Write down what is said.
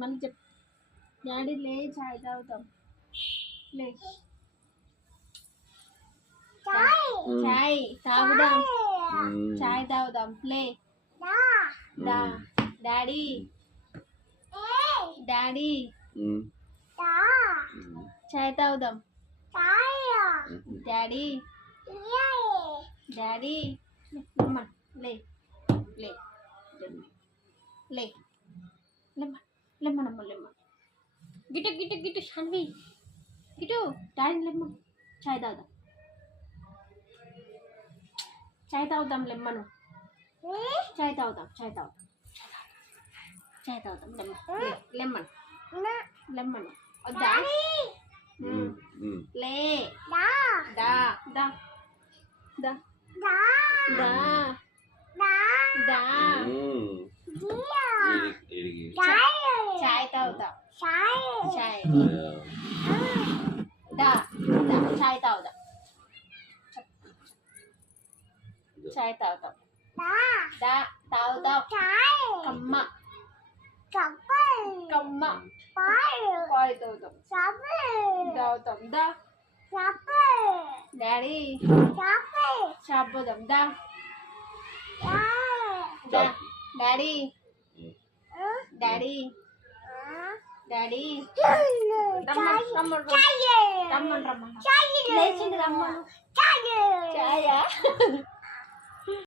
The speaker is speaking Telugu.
మళ్ళీ చెప్ డాడీ లే చాయ్ తాగుతాం లే చాయ్ తాగుదాం చాయ్ తాగుదాం ప్లే దా డాడీ డాడీ చాయ్ తాగుదాం డాడీ డాడీ లెమ్మన్ లే లే లే లెమ్మన్ లెమ్మనమ్మ లెమ్మన్ గిటు గిటు గిటు షాన్వి గిటు డాడీ లెమ్మన్ చాయ్ తాగుదాం చాయ్ తాగుదాం లెమ్మను చాయ్ తాగుదాం చాయ్ తాగుదాం చాయ్ తాగుదాం లెమ్మన్ లెమ్మన్ వద్దా లే దా దా దా దా దా చాయ్ తాగుదాం చాయ్ దా దా చాయ్ తాగుదాం చాయ్ తాగుతాం దా తాగుదాం కమ్మ కమ్మ పాయ్ తాగుతాం తాగుతాం దా డాడీ చాపోదాం దా డాడీ డాడీ డాడీ రమ్మన్ రమ్మన్ రమ్మన్ లేచింది రమ్మను చాయా